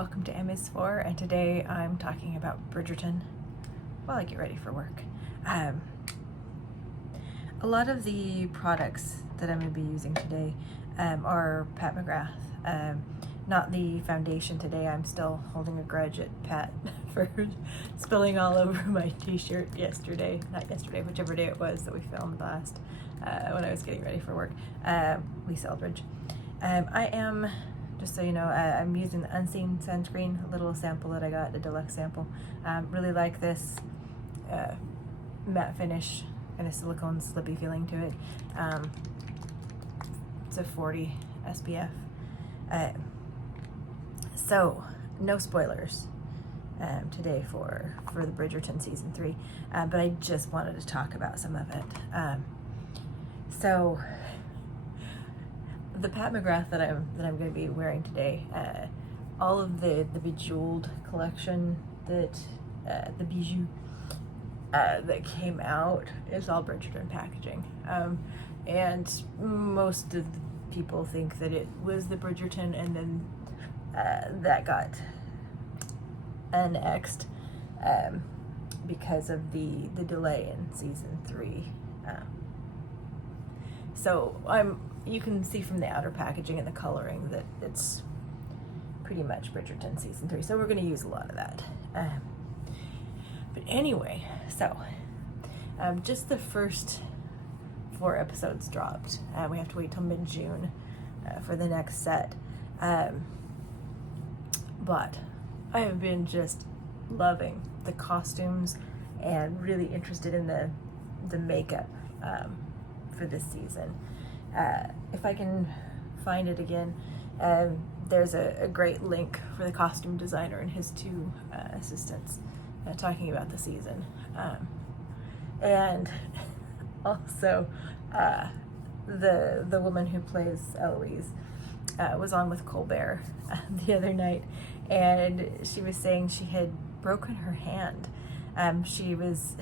welcome to MS4, and today I'm talking about Bridgerton while I get ready for work. A lot of the products that I'm going to be using today are Pat McGrath. Not the foundation today. I'm still holding a grudge at Pat for spilling all over my t-shirt not yesterday, whichever day it was that we filmed last when I was getting ready for work. Lisa Eldridge. I am, just so you know, I'm using the Unseen Sunscreen, a little sample that I got, a deluxe sample. Really like this matte finish and a silicone slippy feeling to it. It's a 40 SPF. So, no spoilers today for the Bridgerton Season 3, but I just wanted to talk about some of it. So, the Pat McGrath that I'm going to be wearing today, all of the Bejeweled collection that the bijou that came out is all Bridgerton packaging, and most of the people think that it was the Bridgerton, and then that got annexed because of the delay in Season 3. So you can see from the outer packaging and the coloring that it's pretty much Bridgerton Season 3. So we're going to use a lot of that. But anyway, so just the first 4 episodes dropped. We have to wait till mid-June for the next set. But I have been just loving the costumes and really interested in the makeup for this season. If I can find it again, there's a great link for the costume designer and his 2 assistants talking about the season. And also the woman who plays Eloise was on with Colbert the other night, and she was saying she had broken her hand. She was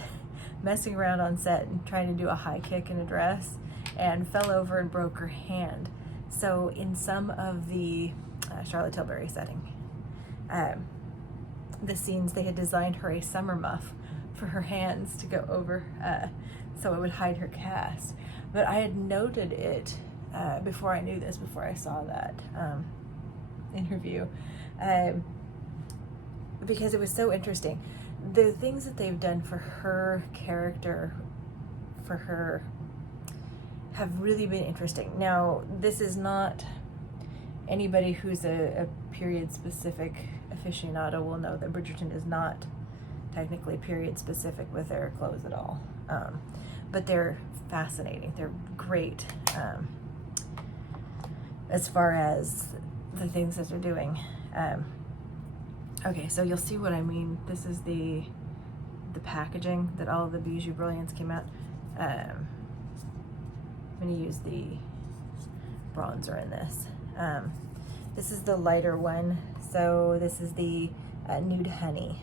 messing around on set and trying to do a high kick in a dress and fell over and broke her hand. So in some of the Charlotte Tilbury setting, the scenes, they had designed her a summer muff for her hands to go over so it would hide her cast. But I had noted it before I knew this, before I saw that interview, because it was so interesting. The things that they've done for her character, for her, have really been interesting. Now, this is not anybody who's a period-specific aficionado will know that Bridgerton is not technically period-specific with their clothes at all. But they're fascinating. They're great as far as the things that they're doing. Okay, so you'll see what I mean. This is the packaging that all of the Bijou Brilliance came out. I'm going to use the bronzer in this. This is the lighter one. So this is the Nude Honey.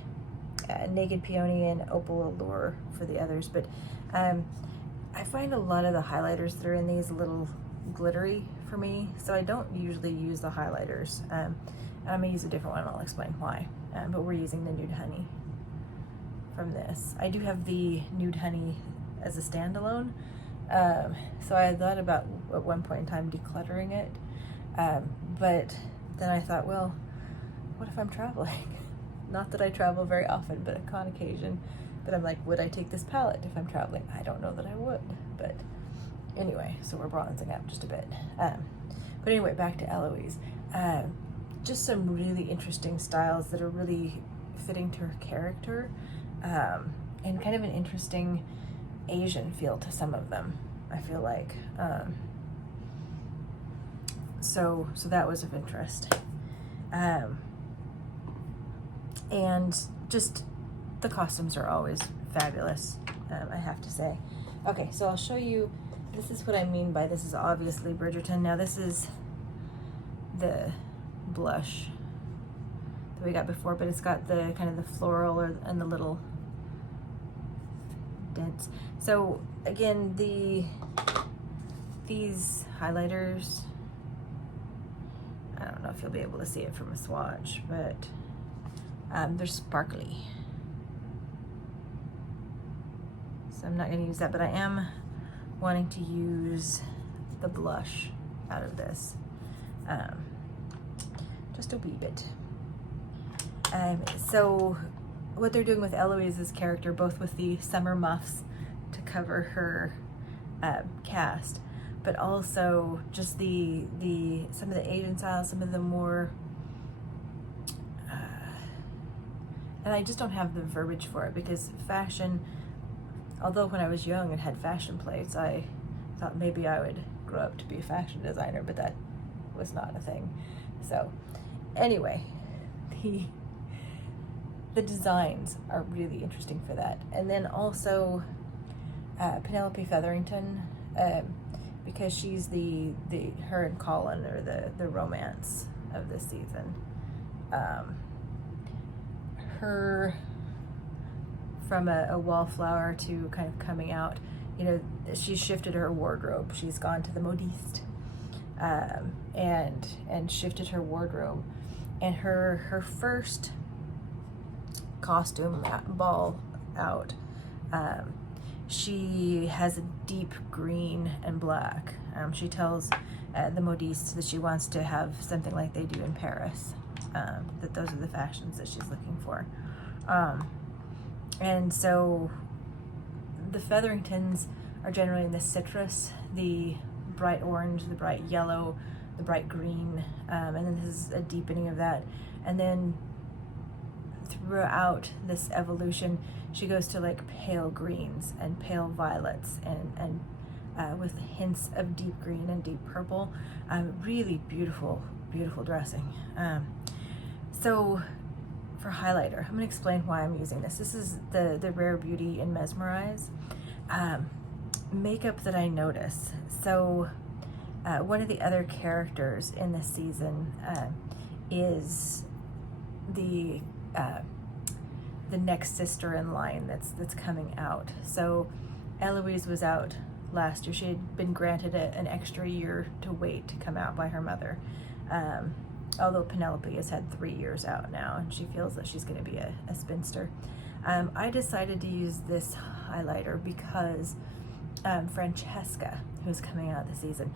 Naked Peony and Opal Allure for the others. But I find a lot of the highlighters that are in these a little glittery for me. So I don't usually use the highlighters. I'm going to use a different one. I'll explain why. But we're using the Nude Honey from this. I do have the Nude Honey as a standalone. So I thought about at one point in time decluttering it. But then I thought, well, what if I'm traveling? Not that I travel very often, but on occasion. But I'm like, would I take this palette if I'm traveling? I don't know that I would. But anyway, so we're bronzing up just a bit. But anyway, back to Eloise. Just some really interesting styles that are really fitting to her character, and kind of an interesting Asian feel to some of them, I feel like. So that was of interest. And just the costumes are always fabulous, I have to say. Okay, so I'll show you. This is what I mean by this is obviously Bridgerton. Now this is the blush that we got before, but it's got the kind of the floral and the little dents. So again, these highlighters, I don't know if you'll be able to see it from a swatch, but they're sparkly. So I'm not going to use that, but I am wanting to use the blush out of this, just a wee bit. So what they're doing with Eloise's character, both with the summer muffs to cover her cast, but also just the some of the Asian styles, some of the more, and I just don't have the verbiage for it, because fashion, although when I was young and had fashion plates, I thought maybe I would grow up to be a fashion designer, but that was not a thing. So anyway, the designs are really interesting for that. And then also Penelope Featherington, because she's her and Colin are the romance of this season. Her, from a wallflower to kind of coming out, you know, she's shifted her wardrobe. She's gone to the modiste, and shifted her wardrobe. And her first costume ball out, she has a deep green and black. She tells the modiste that she wants to have something like they do in Paris, that those are the fashions that she's looking for. And so the Featheringtons are generally in the citrus, the bright orange, the bright yellow, the bright green, and then this is a deepening of that. And then throughout this evolution, she goes to like pale greens and pale violets, and with hints of deep green and deep purple. Really beautiful, beautiful dressing. So for highlighter, I'm going to explain why I'm using this. This is the Rare Beauty in Mesmerize makeup that I notice. So one of the other characters in this season is the next sister in line that's coming out. So Eloise was out last year. She had been granted an extra year to wait to come out by her mother. Although Penelope has had 3 years out now, and she feels that she's going to be a spinster. I decided to use this highlighter because Francesca, who's coming out this season,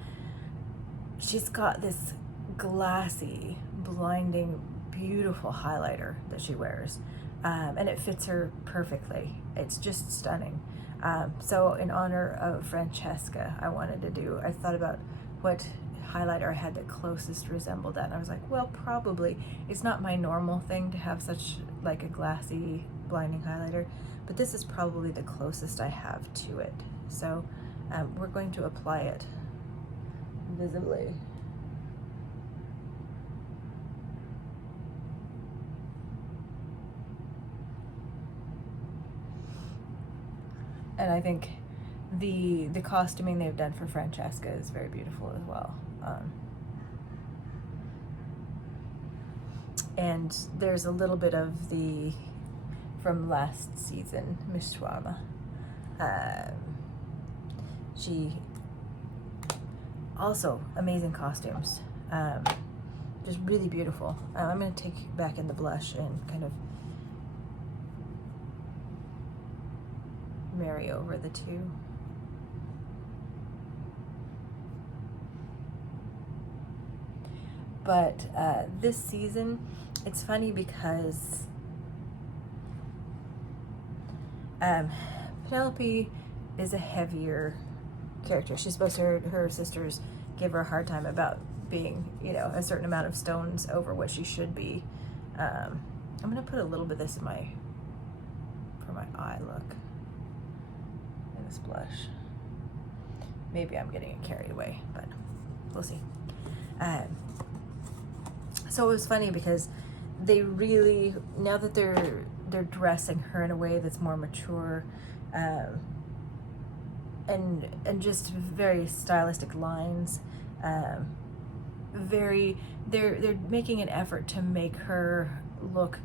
she's got this glassy, blinding, beautiful highlighter that she wears, and it fits her perfectly. It's just stunning. So in honor of Francesca, I thought about what highlighter I had that closest resembled that, and I was like, well, probably, it's not my normal thing to have such like a glassy, blinding highlighter, but this is probably the closest I have to it. So we're going to apply it visibly. And I think the costuming they've done for Francesca is very beautiful as well. And there's a little bit of from last season, Miss Shawarma. She also amazing costumes, just really beautiful. I'm going to take back in the blush and kind of marry over the two. But this season, it's funny because Penelope is a heavier character. She's supposed to, her sisters give her a hard time about being, you know, a certain amount of stones over what she should be. I'm gonna put a little bit of this in for my eye look, in this blush. Maybe I'm getting it carried away, but we'll see. So it was funny because they really, now that they're dressing her in a way that's more mature, and just very stylistic lines, they're making an effort to make her look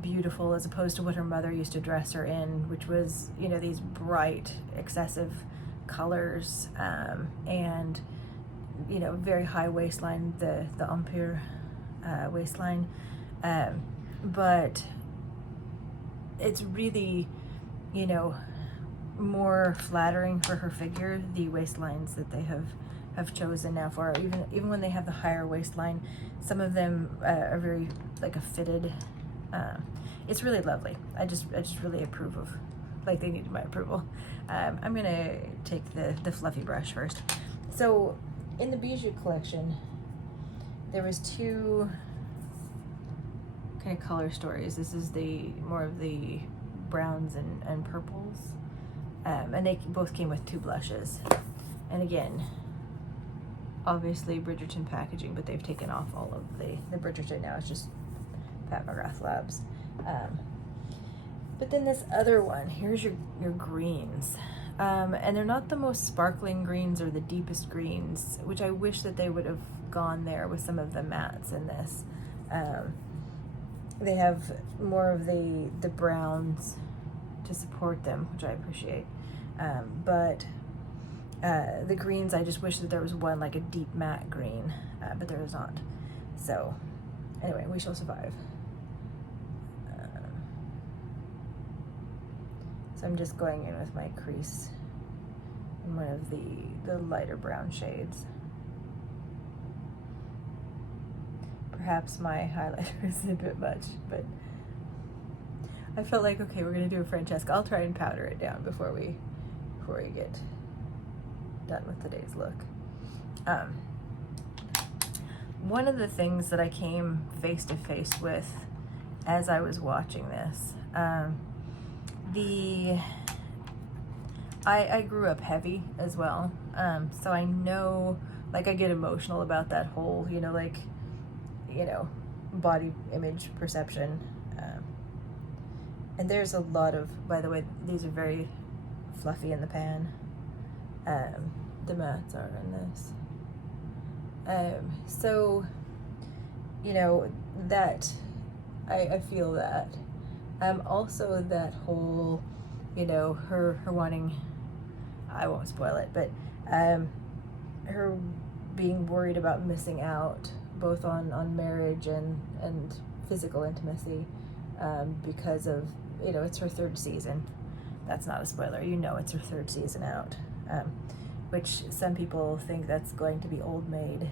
beautiful as opposed to what her mother used to dress her in, which was, you know, these bright, excessive colors, and, you know, very high waistline, the empire waistline, but it's really, you know, more flattering for her figure, the waistlines that they have chosen now for her. Even when they have the higher waistline, some of them are very like a fitted. It's really lovely. I just really approve of, like, they needed my approval. I'm gonna take the fluffy brush first. So in the Bijou collection, there was two kind of color stories. This is the more of the browns and purples, and they both came with two blushes. And again, obviously Bridgerton packaging, but they've taken off all of the Bridgerton now. It's just McGrath Labs. But then this other one, here's your greens. And they're not the most sparkling greens or the deepest greens, which I wish that they would have gone there with some of the mattes in this. They have more of the browns to support them, which I appreciate. But the greens, I just wish that there was one like a deep matte green, but there is not. So anyway, we shall survive. So I'm just going in with my crease in one of the lighter brown shades. Perhaps my highlighter is a bit much, but I felt like, okay, we're gonna do a Francesca. I'll try and powder it down before we get done with today's look. One of the things that I came face to face with as I was watching this, I grew up heavy as well, so I know, like, I get emotional about that whole, body image perception, and there's a lot of, by the way, these are very fluffy in the pan. The mattes are in this. So, that, I feel that. Also that whole, her wanting, I won't spoil it, but her being worried about missing out both on marriage and physical intimacy, because of, it's her third season. That's not a spoiler, it's her third season out, which some people think that's going to be old maid.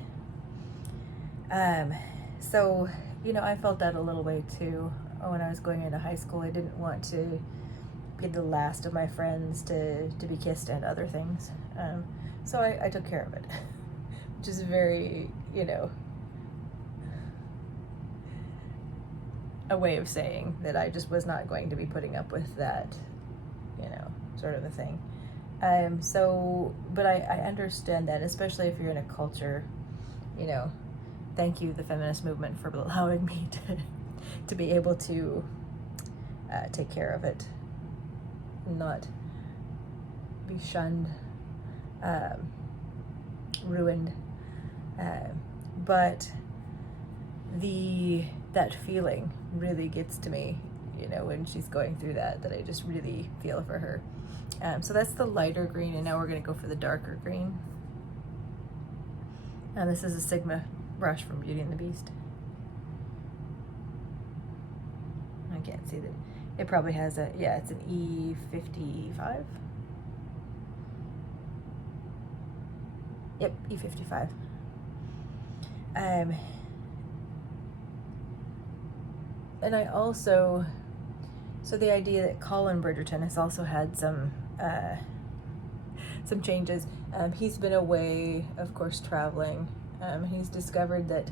So, I felt that a little way too. When I was going into high school, I didn't want to be the last of my friends to be kissed and other things. So I took care of it, which is very, a way of saying that I just was not going to be putting up with that, sort of a thing. But I understand that, especially if you're in a culture, thank you, the feminist movement, for allowing me to be able to take care of it, not be shunned, ruined, but that feeling really gets to me, when she's going through that I just really feel for her. So that's the lighter green, and now we're going to go for the darker green. And this is a Sigma brush from Beauty and the Beast. I can't see that. It probably has it's an E55. Yep, E55. And I also, so the idea that Colin Bridgerton has also had some changes. He's been away, of course, traveling. He's discovered that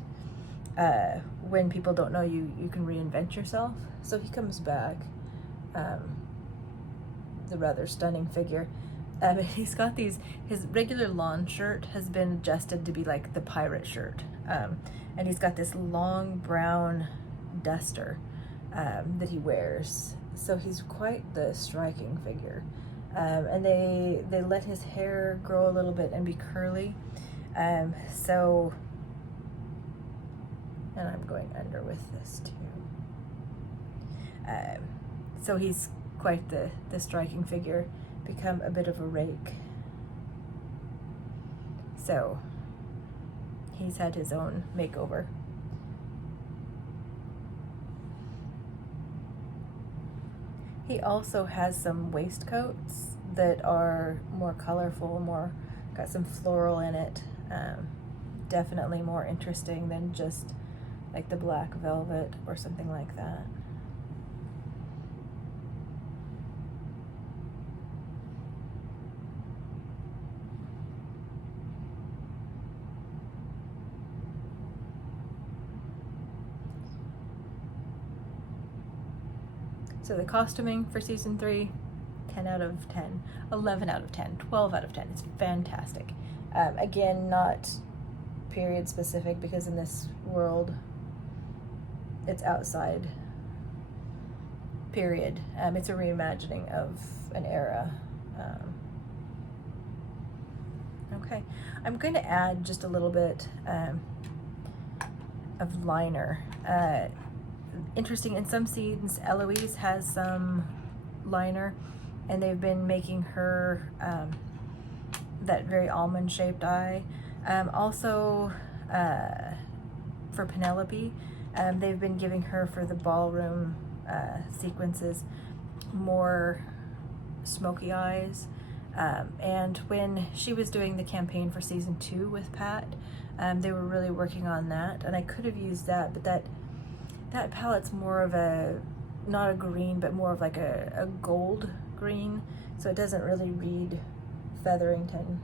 when people don't know you, you can reinvent yourself. So he comes back, the rather stunning figure. He's got his regular lawn shirt has been adjusted to be like the pirate shirt. And he's got this long brown duster that he wears. So he's quite the striking figure. And they let his hair grow a little bit and be curly. And I'm going under with this too. So he's quite the striking figure, become a bit of a rake. So he's had his own makeover. He also has some waistcoats that are more colorful, got some floral in it. Definitely more interesting than just like the black velvet or something like that. So the costuming for season 3, 10 out of 10, 11 out of 10, 12 out of 10. It's fantastic. Again, not period specific, because in this world it's outside period. It's a reimagining of an era. Okay, I'm going to add just a little bit of liner. Interesting, in some scenes Eloise has some liner, and they've been making her that very almond shaped eye. Also for Penelope, they've been giving her, for the ballroom sequences, more smoky eyes. And when she was doing the campaign for season 2 with Pat, they were really working on that, and I could have used that, but that palette's more of a, not a green, but more of like a gold green, so it doesn't really read Featherington.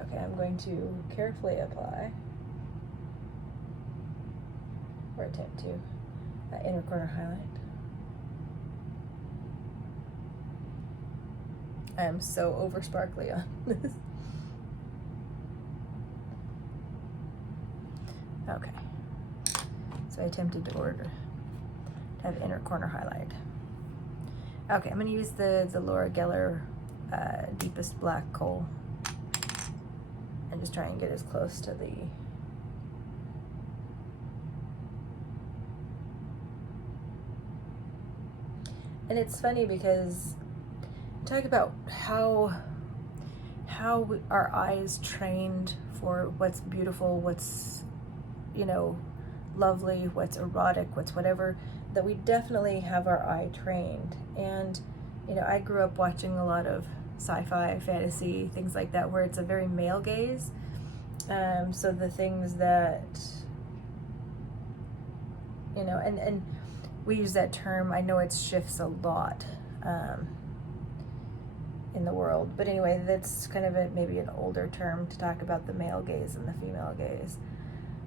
Okay, I'm going to carefully apply, or attempt to, inner corner highlight. I am so over sparkly on this. Okay, so I attempted to have inner corner highlight. Okay, I'm going to use the Laura Geller Deepest Black Coal, and just try and get as close to the and it's funny because talk about how our eyes trained for what's beautiful, what's, you know, lovely, what's erotic, what's whatever, that we definitely have our eye trained. And, you know, I grew up watching a lot of sci-fi, fantasy, things like that, where it's a very male gaze. So the things that, you know, and we use that term, I know it shifts a lot in the world, but anyway, that's kind of maybe an older term to talk about the male gaze and the female gaze.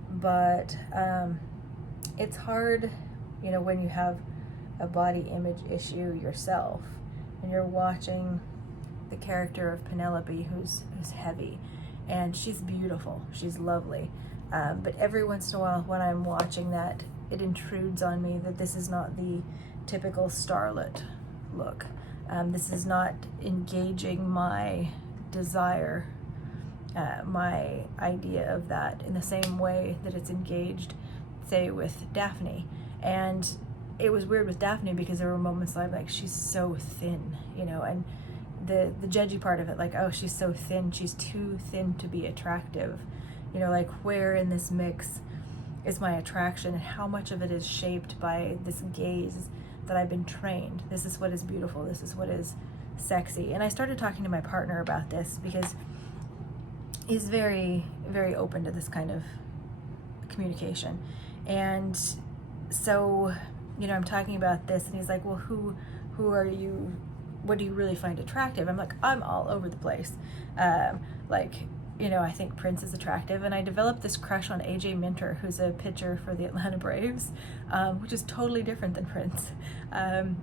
But it's hard, you know, when you have a body image issue yourself and you're watching the character of Penelope, who's heavy, and she's beautiful, she's lovely, but every once in a while when I'm watching that, it intrudes on me that this is not the typical starlet look. This is not engaging my desire, my idea of that, in the same way that it's engaged, say, with Daphne. And it was weird with Daphne because there were moments like she's so thin, you know, and the judgy part of it, like, oh, she's so thin, she's too thin to be attractive, you know, like, where in this mix is my attraction, and how much of it is shaped by this gaze that I've been trained. This is what is beautiful, this is what is sexy. And I started talking to my partner about this because he's very, very open to this kind of communication. And so, you know, I'm talking about this, and he's like, well, who are you, what do you really find attractive? I'm like, I'm all over the place. Like, you know, I think Prince is attractive, and I developed this crush on AJ Minter, who's a pitcher for the Atlanta Braves, which is totally different than Prince.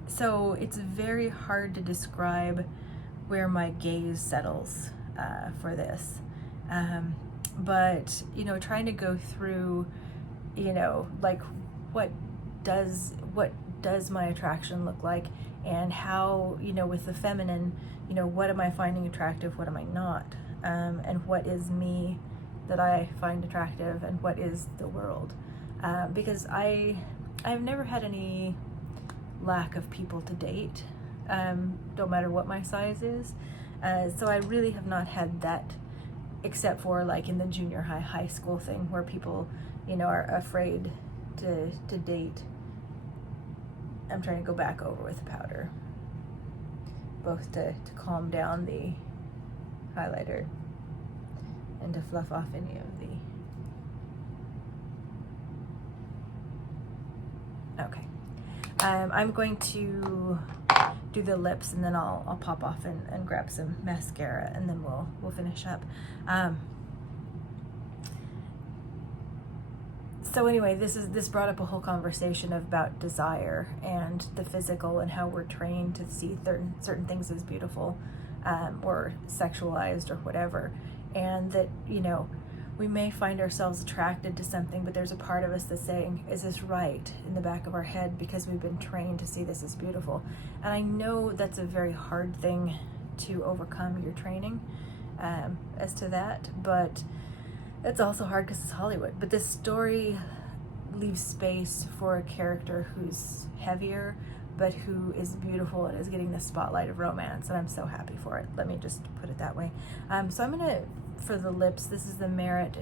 So it's very hard to describe where my gaze settles for this. But, you know, trying to go through, you know, like, what does my attraction look like, and how, you know, with the feminine, you know, what am I finding attractive, what am I not? And what is me that I find attractive, and what is the world? Because I've never had any lack of people to date, don't matter what my size is. So I really have not had that, except for like in the junior high school thing, where people, you know, are afraid to date I'm trying to go back over with powder, both to calm down the highlighter and to fluff off any of the... Okay. I'm going to do the lips, and then I'll pop off and grab some mascara, and then we'll finish up. So anyway, this brought up a whole conversation about desire and the physical, and how we're trained to see certain things as beautiful, or sexualized or whatever, and that, you know, we may find ourselves attracted to something, but there's a part of us that's saying, is this right, in the back of our head, because we've been trained to see this as beautiful. And I know that's a very hard thing to overcome, your training as to that, but it's also hard because it's Hollywood. But this story leaves space for a character who's heavier, but who is beautiful and is getting the spotlight of romance, and I'm so happy for it. Let me just put it that way. So I'm gonna, for the lips, this is the Merit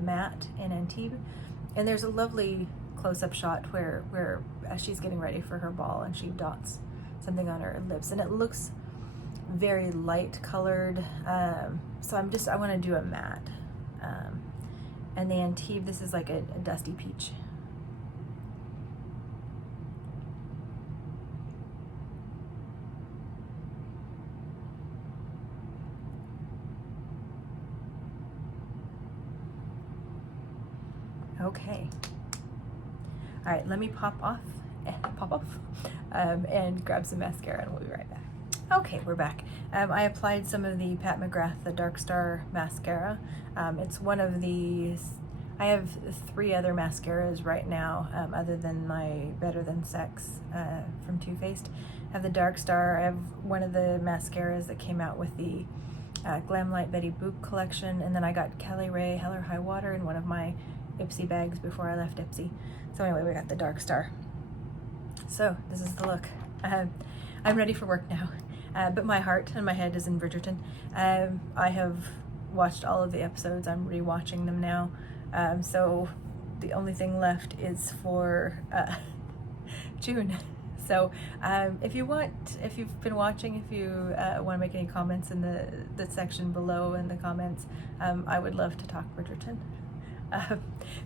Matte in Antibes, and there's a lovely close-up shot where she's getting ready for her ball, and she dots something on her lips, and it looks very light colored. So I want to do a matte, and the Antibes, this is like a dusty peach. Okay. All right, let me pop off, and grab some mascara, and we'll be right back. Okay, we're back. I applied some of the Pat McGrath, the Dark Star mascara. It's one of these, I have 3 other mascaras right now, other than my Better Than Sex from Too Faced. I have the Dark Star. I have one of the mascaras that came out with the Glam Light Betty Boop collection, and then I got Kelly Ray Hell or High Water in one of my Ipsy bags before I left Ipsy. So anyway, we got the Dark Star. So this is the look. I'm ready for work now, but my heart and my head is in Bridgerton. I have watched all of the episodes. I'm rewatching them now. So the only thing left is for June. So if you've been watching, if you want to make any comments in the section below in the comments, I would love to talk Bridgerton.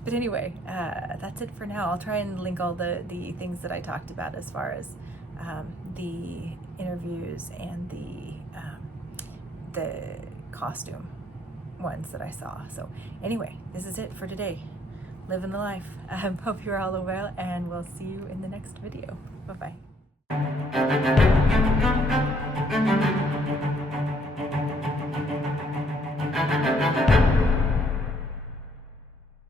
But anyway, that's it for now. I'll try and link all the things that I talked about as far as the interviews and the costume ones that I saw. So anyway, this is it for today. Living the life. Hope you're all well, and we'll see you in the next video. Bye-bye.